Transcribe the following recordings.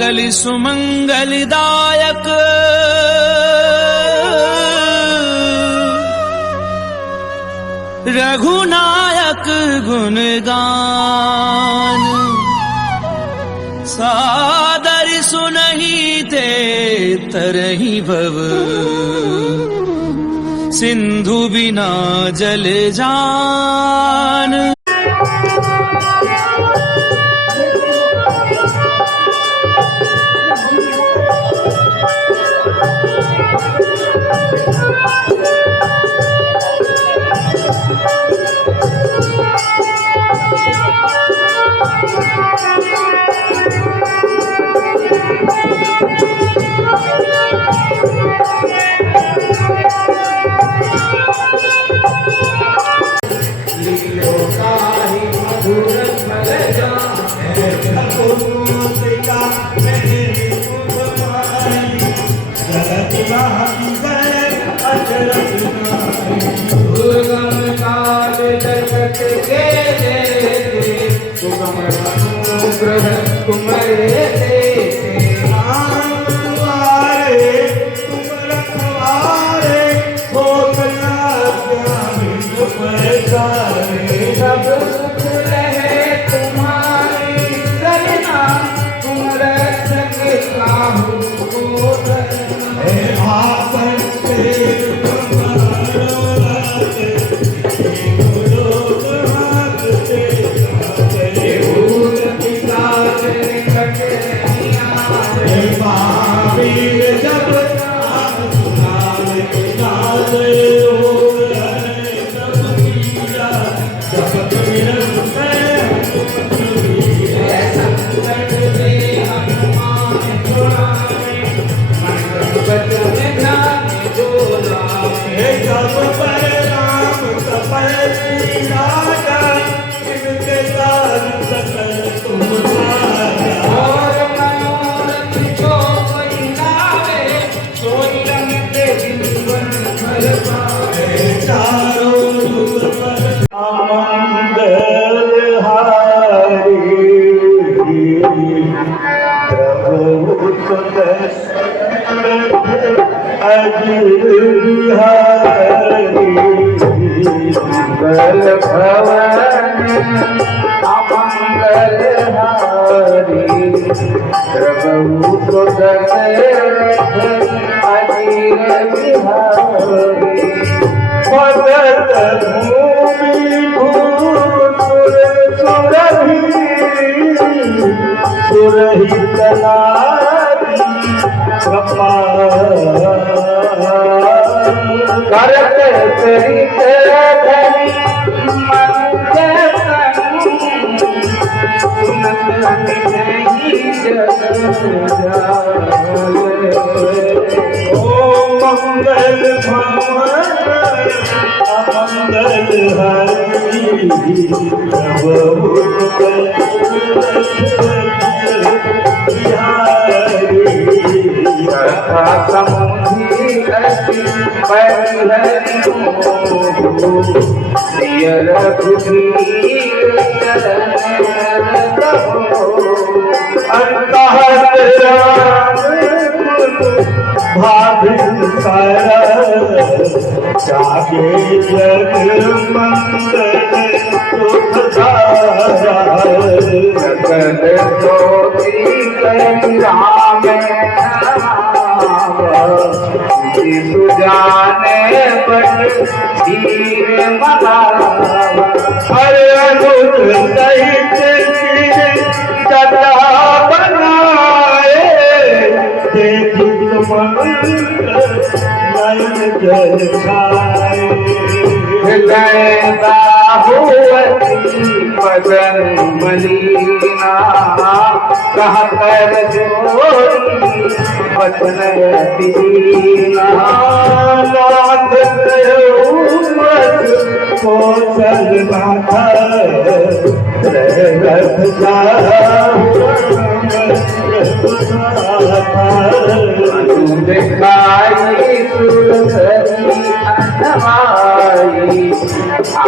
सकल सुमंगलदायक रघुनायक गुणगान सादर सुनहि ते तरहि भव सिंधु बिना जल जान।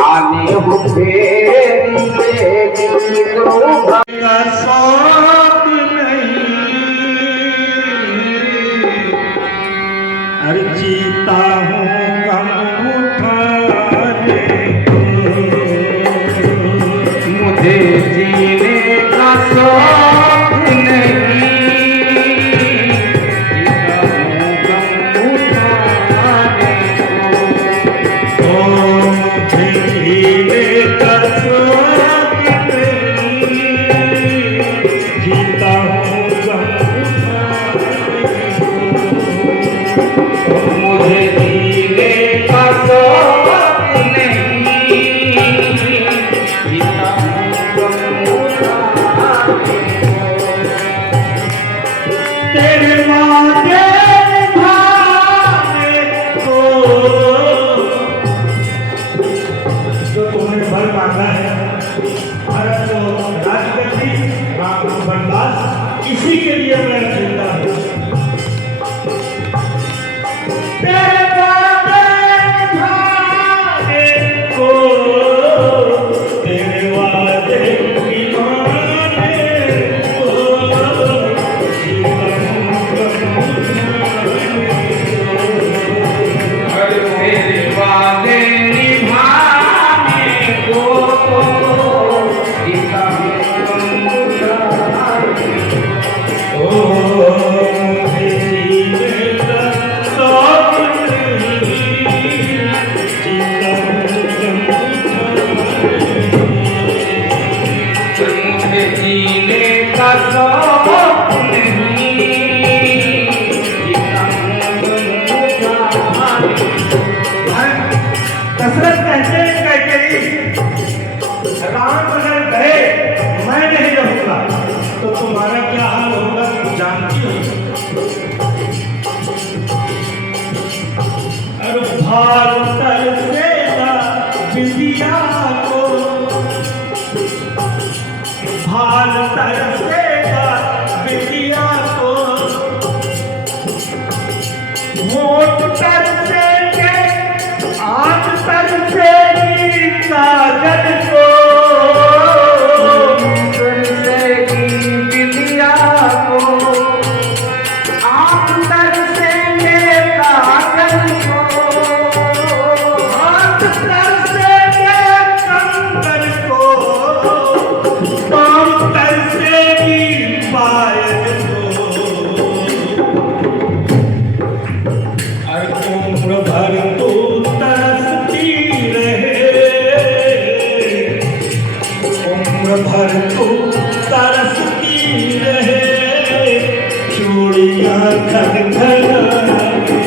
आने हो फेरी तेरे वादे निभाने को जो तुमने वर मांगा है भारत को राजगद्दी राम को वनवास, इसी के लिए मैं जिंदा हूँ। तेरे वादे निभाने को, तेरे वादे निभाने को, तेरे वादे निभाने को सीता ओ मुझे जीने का शौक नहीं, जीता मुझे जीने का शौक नहीं, दशरथ कहते हैं कैकेयी, राम अगर गए मैं नहीं रहूंगा तो तुम्हारा क्या हाल होगा तुम जानती हो। अरे भार तरसेगा विद्या को, भार तरसेगा विद्या को, होठ तरसेंगे आंख तरसेगी कागज को, तरसेगी बिटिया को, आँख तरसेंगे कागज को, हाथ तरसेंगे कंगन को, पाँव तरसेगी पायल को। हर उम्र भर तू तरसती रहे, उम्र भर तू तरसती रहे, चूड़ियाँ खनखनाती,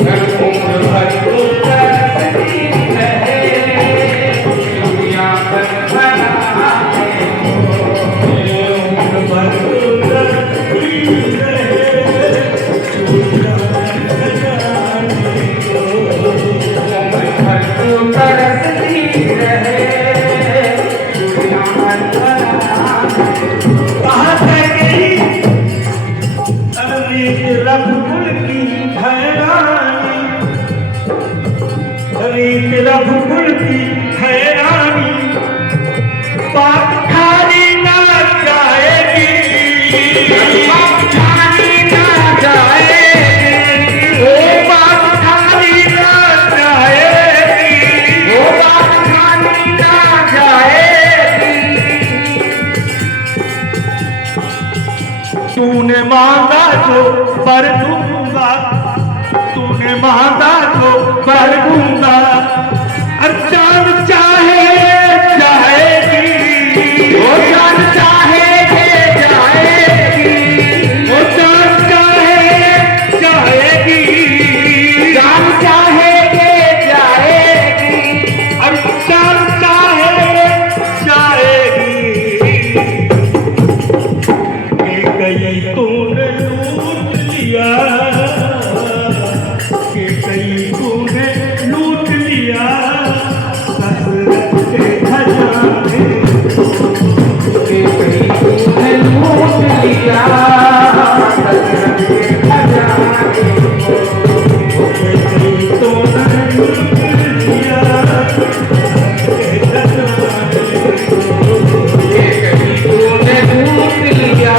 हर उम्र भर को तरसती रहे, चूड़ियाँ खनखनाती उम्र भर तू तरसती रहे, चूड़ियाँ खनखनाती को। उम्र भर को तरसती रहे, चूड़ियाँ खनखनाती कहाँ कैकेयी रीत रघुकुल की हैरानी, रीत रघुकुल की हैरानी, बात खाली ना जाएगी, बात खाली ना जाएगी, वो बात खाली ना जाएगी, वो बात खाली ना जाएगी। तूने मांगा तो पर दूंगा, तूने मांगा तो पर दूंगा, और चांद चाहे जाएगी, वो जान चाहेगे जाएगी, वो चांद चाहे जाएगी, जान चाहेगे जाएगी, और चांद चाहे जाएगी। कई तूने लूट लिया, कि कई तूने लूट लिया, दशरथ के खजाने को। के कई तूने लूट लिया, दशरथ के खजाने को। कि कई तूने लूट लिया, दशरथ के खजाने को। के कई तूने लूट लिया,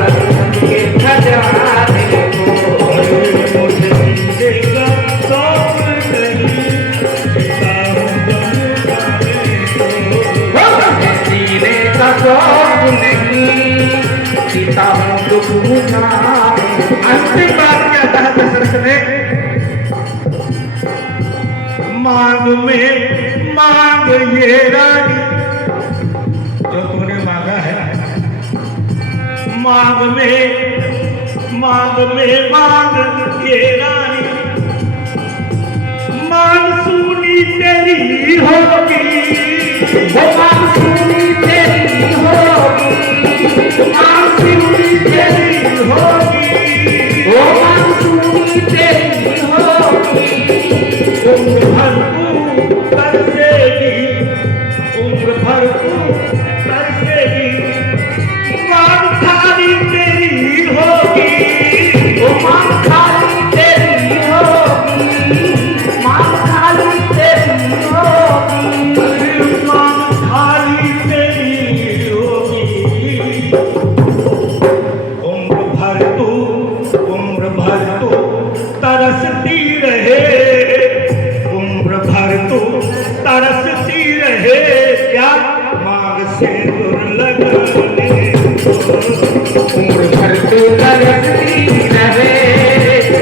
दशरथ के खजाने को। मुझे जीने का शौक नहीं, जीता हूँ बलिदाने को। जीने का शौक नहीं, जीता हूँ दुख उठाए। अंतिम बात क्या कहा दशरथ ने, मांग में मांग ये रानी, जो तूने मांगा है, मांग में मांग ये रानी, मानसूनी तेरी होगी, वो मानसूनी तेरी होगी, मानसूनी तेरी उम्र भर तो तरसती रहे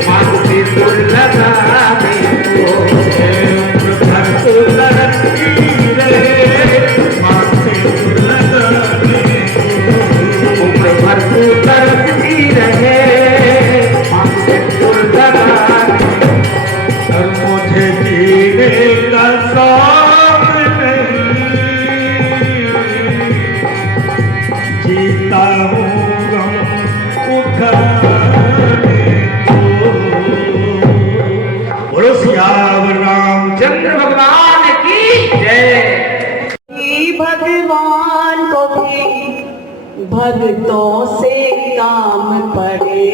मांगते तो लगाने को उम्र भर तो तरसती रहे मांगते तो लगाने को उम्र भर तो तरसती रहे मांगते तो लगाने और मुझे जीने का शौक नहीं जीता हूँ गम उठाने को बोलो सियावर रामचंद्र चंद्र भगवान की जय। भगवान को भी भक्तों से काम पड़े,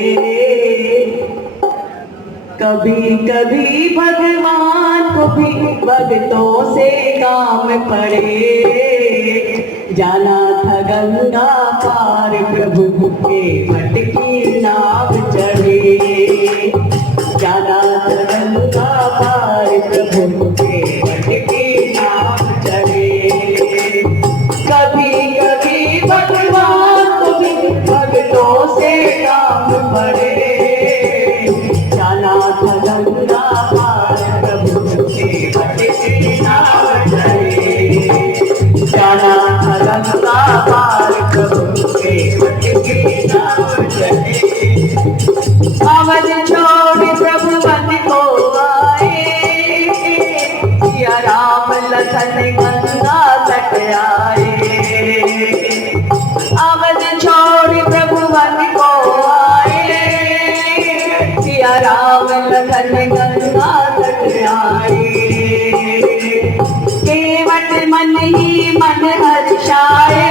कभी कभी भगवान को भी भक्तों से काम पड़े। जाना था गंगा पार प्रभु के मठ की नाव चढ़े, जाना था गंगा पार प्रभु के मठ की नाव चढ़े। कभी कभी भगवान को भी भक्तों से काम पड़े, जाना था गंगा पार प्रभु के मठ की नाव चढ़े, जाना था गंगा पार प्रभु के मठ की नाव चढ़े। अवध छोड़ प्रभु वन को आए, सिया राम लखन गंगा तट आए। अवध छोड़ प्रभु वन को आए, सिया राम लखन गंगा तट आए। केवट मन ही मन हर्षाए,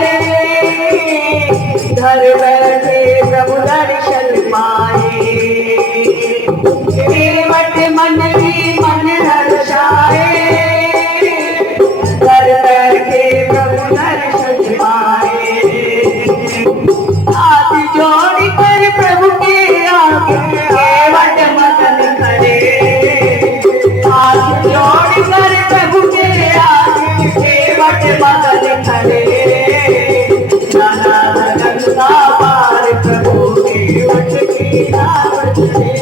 घर बैठे प्रभु दर्शन पाए। केवट मन ही मन हर्षाए, घर बैठे प्रभु दर्शन पाए। हाथ जोड़ कर प्रभु के आगे केवट मदन खड़े, हाथ जोड़ कर प्रभु के आगे केवट मदन खड़े। जाना था गंगा पार प्रभु के मठ की नाव चढ़े,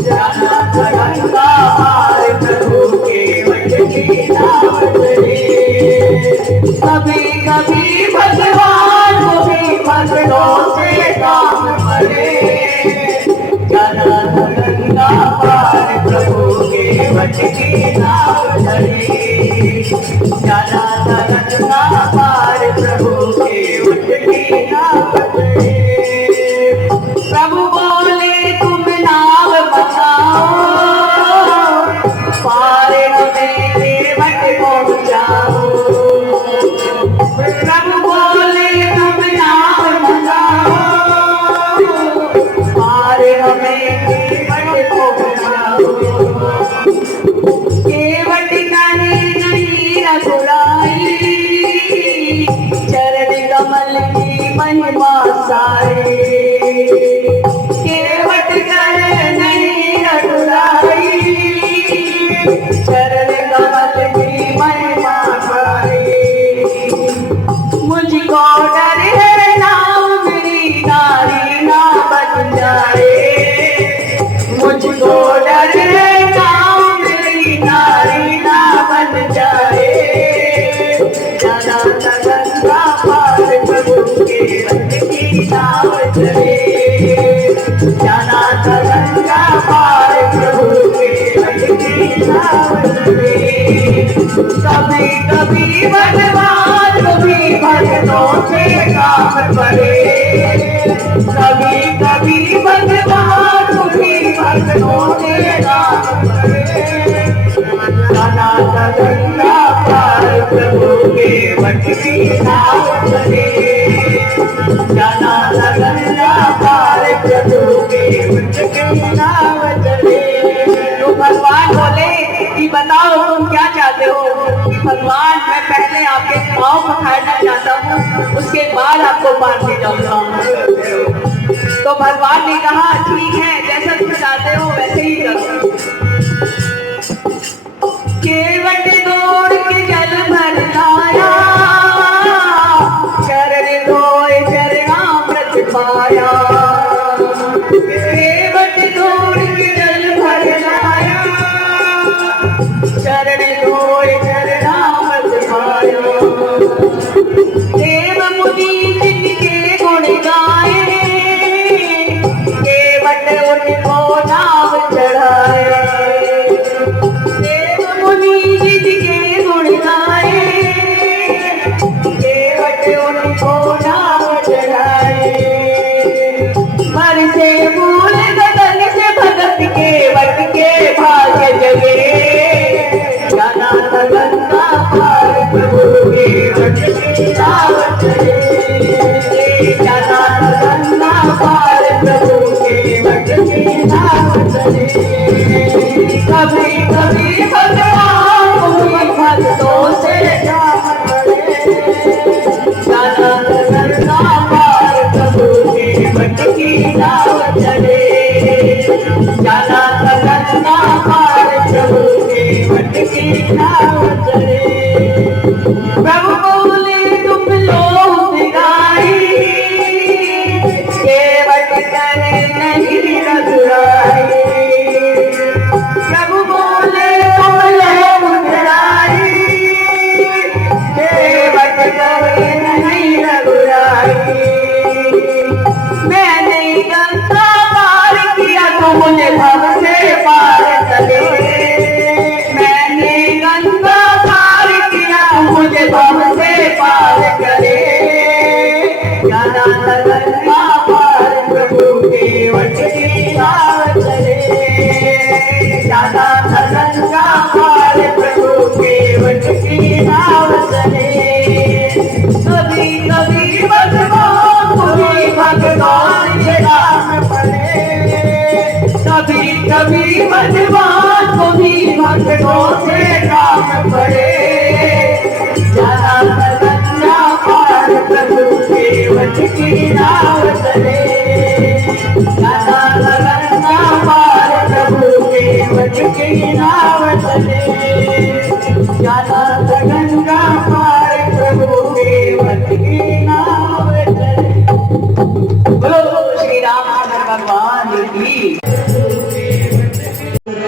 जाना था गंगा पार प्रभु के मठ की नाव चढ़े। कभी कभी भगवान को भी भक्तों से काम पड़े, जाना था गंगा पार प्रभु के मठ की नाव चढ़े, जाना था गंगा पार प्रभु के मठ की नाव चढ़े। प्रभु बोले तुम नाव बताओ, पार हमें मठ पहुँचाओ। प्रभु बोले तुम नाव बताओ, पार हमें मठ पहुँचाओ। केवट करे नहीं रघुराई, चरण कमल की महिमा सारे। केवट करे नहीं रघुराई, चरण कमल की महिमा सारे। मुझको डर है नाम मेरी नारी ना बन जाए, मुझको डर है नाम मेरी नारी ना बन जाए। जाना था गंगा पार प्रभु के मठ की नाव चढ़े, जाना था गंगा पार प्रभु के मठ की नाव चढ़े। कभी कभी भगवान को भी भक्तों से काम पड़े, कभी कभी भगवान को भी भक्तों से काम पड़े। जाना था गंगा पार प्रभु के मठ की नाव चढ़े, जाना था गंगा पार प्रभु के मठ की नाव चढ़े। तो भगवान बोले कि बताओ तुम क्या चाहते हो। भगवान मैं पहले आपके पाँव पखाड़ना चाहता हूँ, उसके बाद आपको पार ले जाऊंगा। तो भगवान ने कहा ठीक है, जैसा तुम चाहते हो वैसे ही करो। केवट दौड़ के जल भर लाया, चरण धोए चरना पाया केवट धूल के जल भर लाया चरण धोए चरणामृत पाया देव मुनि जिनके गुण गाए केवट उनको नाम चढ़ाए देव मुनि जिनके गुण गाए केवट उनको नाम चढ़ाए मन से मूल गगन से भगत केवट के भाग्य जगे जाना गंगा पार प्रभु केवट की दावत चले जाना गंगा पार प्रभु केवट की दावत चले कभी कभी भगवान उन भक्तों से जाम पड़े जाना गंगा पार प्रभु केवट की दावत चले जाना गंगा पार प्रभु केवट की दावत चले प्रभु बोले तुम लोग गाई केवट करे नहीं रघुराई प्रभु बोले तुम लोग गाई केवट करे नहीं रघुराई मैंने गंगा पार किया तो मुझे भव से पार चले मैंने गंगा पार किया तो मुझे भव से पार करे जाना गंगा पार प्रभु केवट की दावत चले जाना गंगा पार प्रभु केवट की दावत चले कभी कभी भगवान कोई भगवान के नाम पड़े कभी कभी भगवान कोई भक्तों से काम पड़े जाना गंगा पार प्रभु केवट की दावत चले जाना गंगा पार प्रभु केवट की दावत चले जाना गंगा पार प्रभु केवट की दावत चले बोलो श्री रामचंद्र भगवान की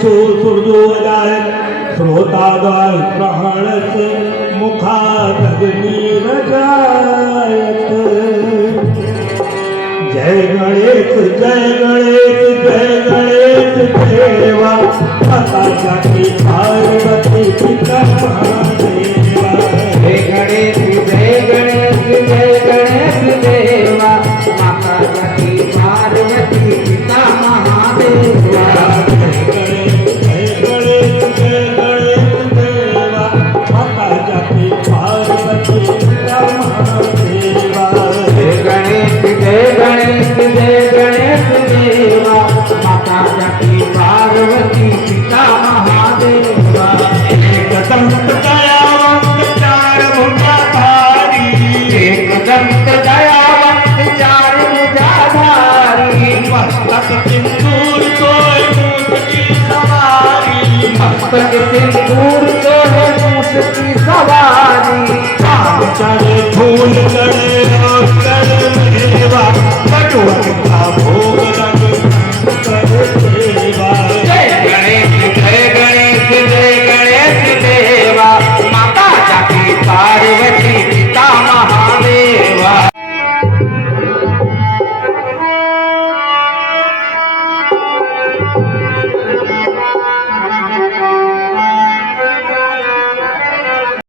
सूर्योदय श्रोतागार प्रहणस मुखादग्निरजायत जय गणेश जय गणेश जय गणेश देवा माता जाकी पार्वती पिता महादेवा जय गणेश जय गणेश जय गणेश देवा माता जाकी पार्वती पिता महादेवा पार्वती पिता महादेवा एक दंत दयावंत चार भुजाधारी एक दंत दयावंत चार भुजाधारी मस्तक सिंदूर सोए मूस की सवारी मस्तक सिंदूर सोए मूस की